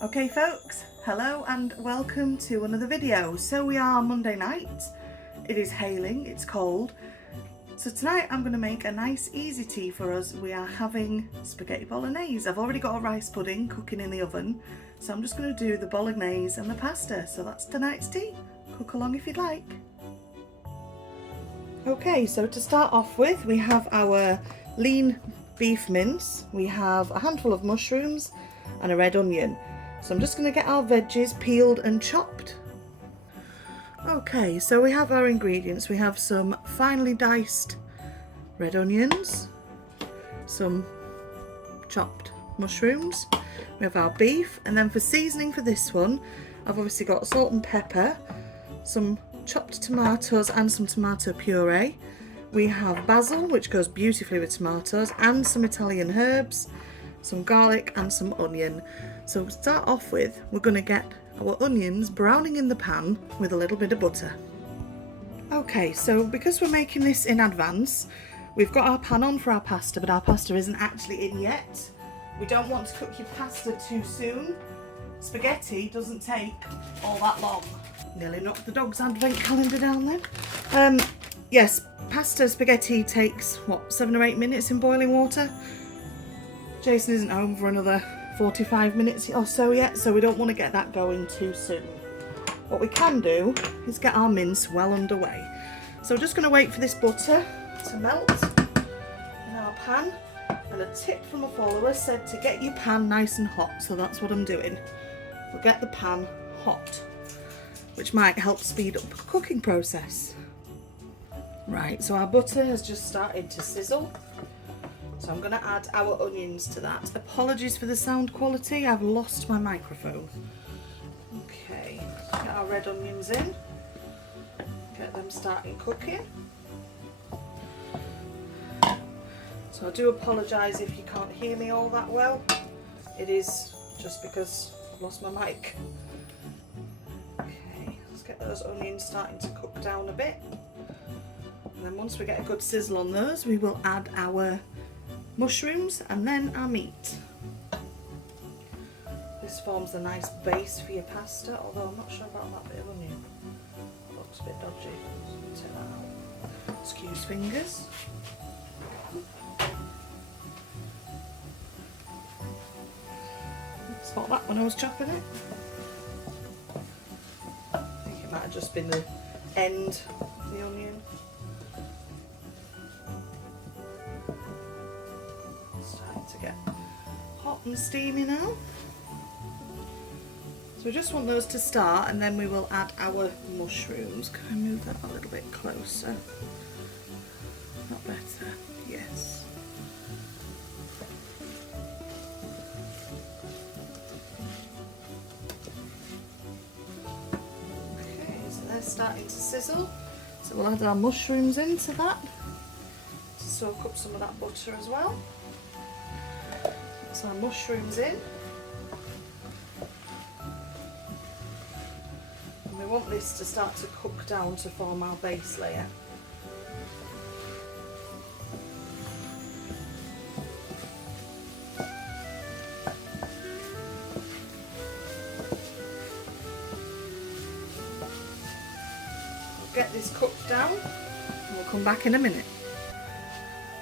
Okay folks, hello and welcome to another video. So we are Monday night, it is hailing, it's cold. So tonight I'm going to make a nice easy tea for us. We are having spaghetti bolognese. I've already got a rice pudding cooking in the oven, so I'm just going to do the bolognese and the pasta. So that's tonight's tea. Cook along if you'd like. Okay, so to start off with, we have our lean beef mince. We have a handful of mushrooms and a red onion. So I'm just going to get our veggies peeled and chopped. Okay, so we have our ingredients. We have some finely diced red onions, some chopped mushrooms, we have our beef, and then for seasoning for this one, I've obviously got salt and pepper, some chopped tomatoes and some tomato puree. We have basil, which goes beautifully with tomatoes, and some Italian herbs, some garlic and some onion. So to start off with, we're going to get our onions browning in the pan with a little bit of butter. Okay, so because we're making this in advance, we've got our pan on for our pasta, but our pasta isn't actually in yet. We don't want to cook your pasta too soon. Spaghetti doesn't take all that long. Nearly knocked the dog's advent calendar down then. Yes, pasta spaghetti takes, what, 7 or 8 minutes in boiling water? Jason isn't home for another 45 minutes or so yet, so we don't want to get that going too soon. What we can do is get our mince well underway. So we're just going to wait for this butter to melt in our pan. And a tip from a follower said to get your pan nice and hot, so that's what I'm doing. We'll get the pan hot, which might help speed up the cooking process. Right, so our butter has just started to sizzle. So I'm going to add our onions to that. Apologies for the sound quality, I've lost my microphone. Okay, let's get our red onions in. Get them starting cooking. So I do apologise if you can't hear me all that well. It is just because I've lost my mic. Okay, let's get those onions starting to cook down a bit. And then once we get a good sizzle on those, we will add our mushrooms and then our meat. This forms a nice base for your pasta, although I'm not sure about that bit of onion. It looks a bit dodgy, so take that out. Excuse fingers. Spot that when I was chopping it. I think it might have just been the end of the onion. To get hot and steamy now. So we just want those to start and then we will add our mushrooms. Can I move that a little bit closer? Not better, yes. Okay, so they're starting to sizzle. So we'll add our mushrooms into that to soak up some of that butter as well. Our mushrooms in, and we want this to start to cook down to form our base layer. We'll get this cooked down and we'll come back in a minute.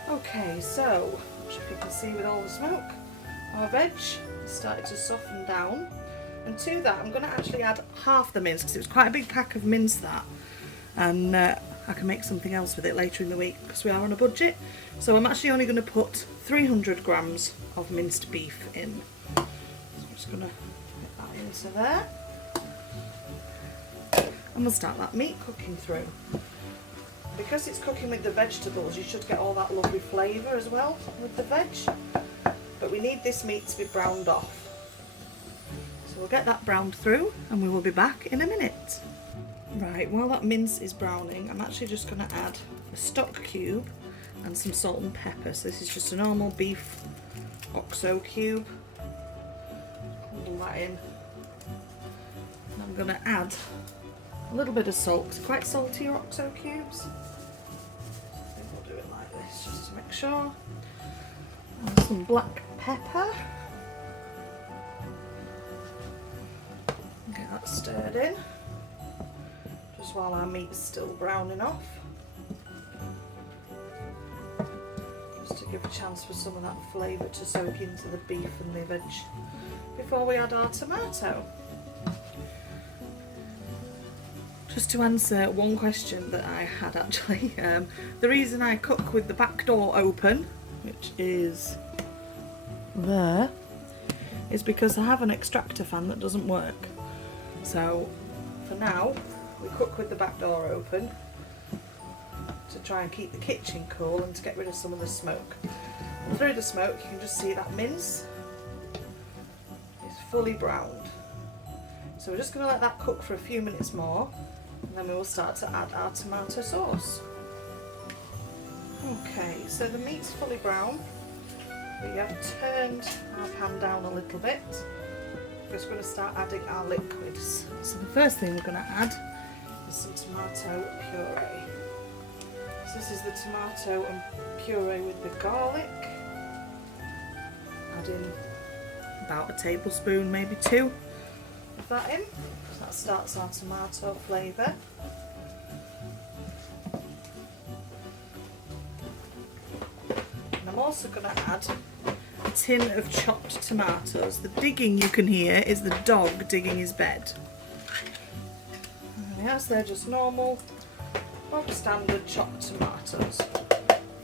Okay, so I'm sure you can see with all the smoke, our veg started to soften down, and to that I'm going to actually add half the mince because it was quite a big pack of mince that, and I can make something else with it later in the week because we are on a budget. So I'm actually only going to put 300 grams of minced beef in. So I'm just going to put that into there, and we'll start that meat cooking through. Because it's cooking with the vegetables, you should get all that lovely flavour as well with the veg. But we need this meat to be browned off. So we'll get that browned through and we will be back in a minute. Right, while that mince is browning, I'm actually just going to add a stock cube and some salt and pepper. So this is just a normal beef oxo cube. Put that in. And I'm going to add a little bit of salt. It's quite salty, your oxo cubes. I think we'll do it like this just to make sure. And some black pepper. that stirred in, just while our meat's still browning off. Just to give a chance for some of that flavour to soak into the beef and the veg before we add our tomato. Just to answer one question that I had actually, the reason I cook with the back door open, which is there, is because I have an extractor fan that doesn't work. So for now we cook with the back door open to try and keep the kitchen cool and to get rid of some of the smoke. And through the smoke you can just see that mince is fully browned. So we're just going to let that cook for a few minutes more, and then we will start to add our tomato sauce. Okay, so the meat's fully brown. We have turned our pan down a little bit. We're just going to start adding our liquids. So the first thing we're going to add is some tomato puree. So this is the tomato and puree with the garlic. Add in about a tablespoon, maybe 2 of that in. So that starts our tomato flavour. And I'm also going to add a tin of chopped tomatoes. The digging you can hear is the dog digging his bed. And yes, they're just normal, bog standard chopped tomatoes.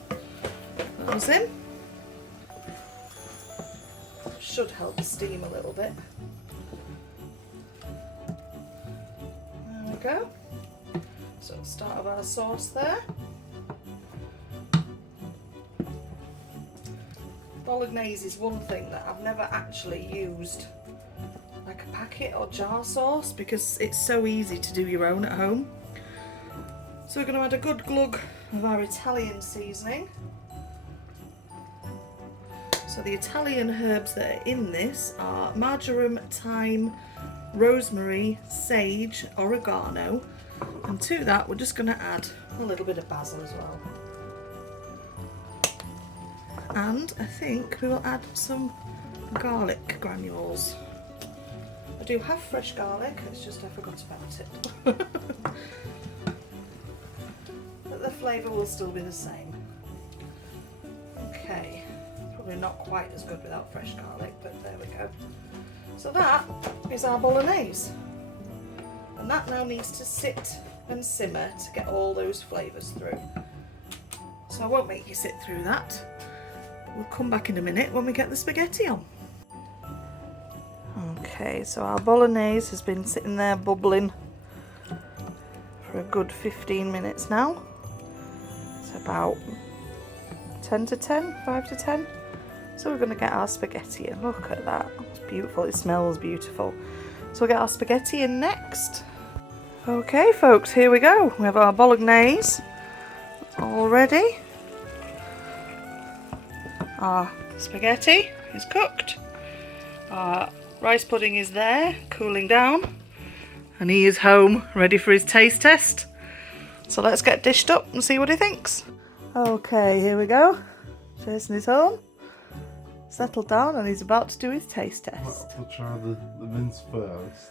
Put those in. Should help the steam a little bit. There we go. So the start of our sauce there. Bolognese is one thing that I've never actually used like a packet or jar sauce because it's so easy to do your own at home. So we're going to add a good glug of our Italian seasoning. So the Italian herbs that are in this are marjoram, thyme, rosemary, sage, oregano, and to that we're just going to add a little bit of basil as well. And I think we will add some garlic granules. I do have fresh garlic, it's just I forgot about it. But the flavour will still be the same. Okay, probably not quite as good without fresh garlic, but there we go. So that is our bolognese. And that now needs to sit and simmer to get all those flavours through. So I won't make you sit through that. We'll come back in a minute when we get the spaghetti on. Okay, so our bolognese has been sitting there bubbling for a good 15 minutes now. It's about 10 to 10, 5 to 10. So we're going to get our spaghetti in. Look at that, it's beautiful, it smells beautiful. So we'll get our spaghetti in next. Okay folks, here we go. We have our bolognese all ready. Our spaghetti is cooked, our rice pudding is there, cooling down, and he is home, ready for his taste test. So let's get dished up and see what he thinks. Okay, here we go. Jason is home, settled down, and he's about to do his taste test. We'll try the mince first.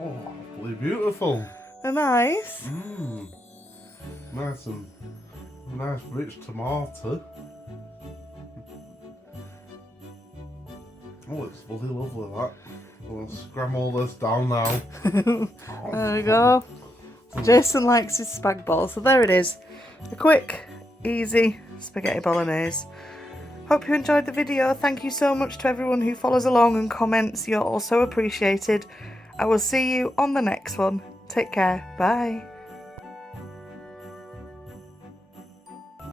Oh, absolutely beautiful. Nice. Nice and nice rich tomato. Oh, it's bloody lovely that. I'll scram all this down now. There we go. Jason likes his spag bol, so there it is. A quick, easy spaghetti bolognese. Hope you enjoyed the video. Thank you so much to everyone who follows along and comments. You're all so appreciated. I will see you on the next one. Take care. Bye.